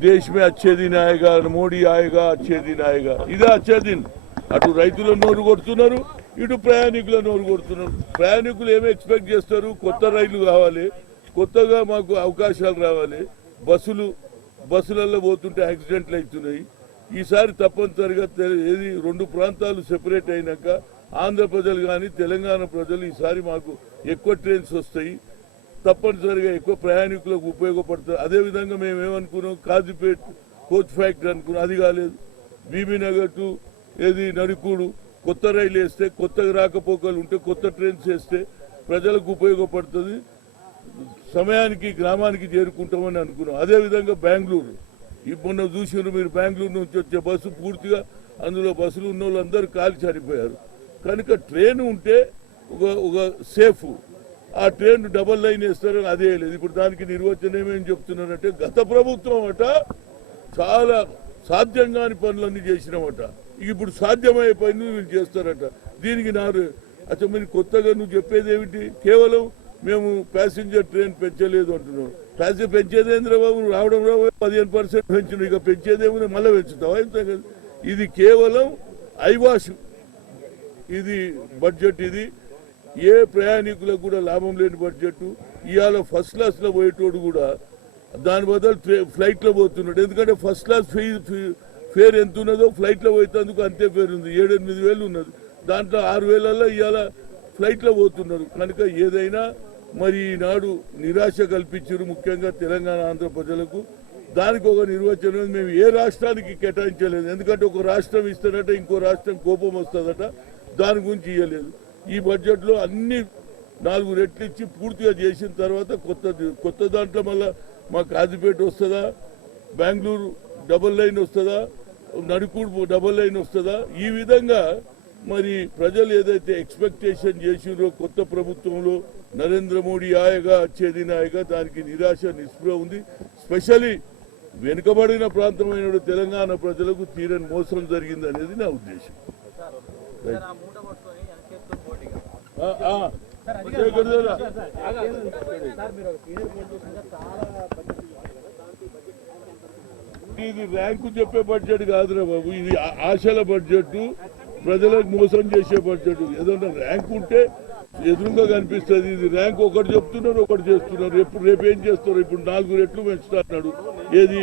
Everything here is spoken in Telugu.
देश में अच्छे दिन आएगा, మోడీ आएगा, अच्छे दिन आएगा. ఇదే अच्छे दिन. అటు రైతుల నోరు కొడుతున్నారు, ఇటు ప్రయాణికుల నోరు కొడుతున్నారు. ప్రయాణికులు ఏమి ఎక్స్పెక్ట్ చేస్తారు? కొత్త రైళ్లు కావాలి, కొత్తగా మాకు అవకాశాలు రావాలి. బస్సులలో పోతుంటే యాక్సిడెంట్లు అవుతున్నాయి. ఈసారి తప్పనిసరిగా ఏది రెండు ప్రాంతాలు సెపరేట్ అయినాక ఆంధ్ర ప్రజలు కానీ తెలంగాణ ప్రజలు ఈసారి మాకు ఎక్కువ ట్రైన్స్ వస్తాయి, తప్పనిసరిగా ఎక్కువ ప్రయాణికులకు ఉపయోగపడుతుంది. అదేవిధంగా మేమేమనుకున్నాం, కాజీపేట్ కోచ్ ఫ్యాక్టరీ అనుకున్నాం, అది కాలేదు. బీబీనగర్ టు ఏది నడుకూడు కొత్త రైలు వేస్తే, కొత్తగా రాకపోకలు ఉంటే కొత్త ట్రైన్స్ వేస్తే ప్రజలకు ఉపయోగపడుతుంది, సమయానికి గ్రామానికి చేరుకుంటామని అనుకున్నాం. అదేవిధంగా బెంగళూరు మొన్న చూసినారు మీరు, బెంగళూరు నుంచి వచ్చే బస్సు పూర్తిగా అందులో బస్సులు ఉన్న వాళ్ళందరూ కాలి చనిపోయారు. కనుక ట్రైన్ ఉంటే ఒక సేఫ్, ఆ ట్రైన్ డబల్ లైన్ వేస్తారని అదే లేదు. ఇప్పుడు దానికి నిర్వచనం ఏమేమి చెప్తున్నారంటే, గత ప్రభుత్వం అట చాలా సాధ్యం కాని పనులన్నీ చేసినామట, ఇప్పుడు సాధ్యమయ్యే పనులు వీళ్ళు చేస్తారట. దీనికి అసలు మీరు కొత్తగా నువ్వు చెప్పేది ఏమిటి? కేవలం మేము ప్యాసింజర్ ట్రైన్ పెంచలేదు అంటున్నాం. ప్యాసింజర్ పెంచేదేంద్ర బాబు, రావడం 15% పెంచిన, ఇక పెంచేదేమో మళ్ళీ పెంచుతావా? ఇంత ఇది కేవలం ఐవాష్ ఇది బడ్జెట్. ఇది ఏ ప్రయాణికులకు కూడా లాభం లేని బడ్జెట్. ఇవాళ ఫస్ట్ క్లాస్లో పోయేటోడు కూడా దాని బదులు ఫ్లైట్లో పోతున్నాడు. ఎందుకంటే ఫస్ట్ క్లాస్ ఫేర్ ఎంత ఉన్నదో ఫ్లైట్లో పోయేందుకు అంతే ఫేర్ ఉంది. 7-8 వేలు ఉన్నది, దాంట్లో 6,000 ఇవాళ ఫ్లైట్లో పోతున్నారు. కనుక ఏదైనా మరి ఈనాడు నిరాశ కల్పించారు, ముఖ్యంగా తెలంగాణ ఆంధ్ర ప్రజలకు. దానికి ఒక నిర్వచనం మేము ఏ రాష్ట్రానికి కేటాయించలేదు. ఎందుకంటే ఒక రాష్ట్రం ఇస్తారట, ఇంకో రాష్ట్రం కోపం వస్తుందట, దాని గురించి ఇవ్వలేదు. ఈ బడ్జెట్లో అన్ని 4 రెట్లు ఇచ్చి పూర్తిగా చేసిన తర్వాత కొత్త దాంట్లో మళ్ళీ మా కాజీపేట వస్తుందా, బెంగళూరు డబల్ లైన్ వస్తుందా, నడుకూడు డబల్ లైన్ వస్తుందా? ఈ విధంగా మరి ప్రజలు ఏదైతే ఎక్స్పెక్టేషన్ చేసిరో కొత్త ప్రభుత్వంలో నరేంద్ర మోడీ ఆయగా వచ్చేది నాయగా, దానికి నిరాశ నిస్పృహ ఉంది. స్పెషల్లీ వెనుకబడిన ప్రాంతమైన తెలంగాణ ప్రజలకు తీరని మోసం జరిగింది అనేది నా ఉద్దేశం. ఇది ర్యాంకు చెప్పే బడ్జెట్ కాదురా బాబు, ఇది ఆశల బడ్జెట్, ప్రజలకు మోసం చేసే బడ్జెట్. ఏదన్నా ర్యాంక్ ఉంటే ఎదురుగా కనిపిస్తుంది. ఇది ర్యాంక్ ఒకటి చెప్తున్నారు, ఒకటి చేస్తున్నారు. రేపు ఏం చేస్తారు? ఇప్పుడు 4 రెట్లు పెంచుతున్నాడు. ఏది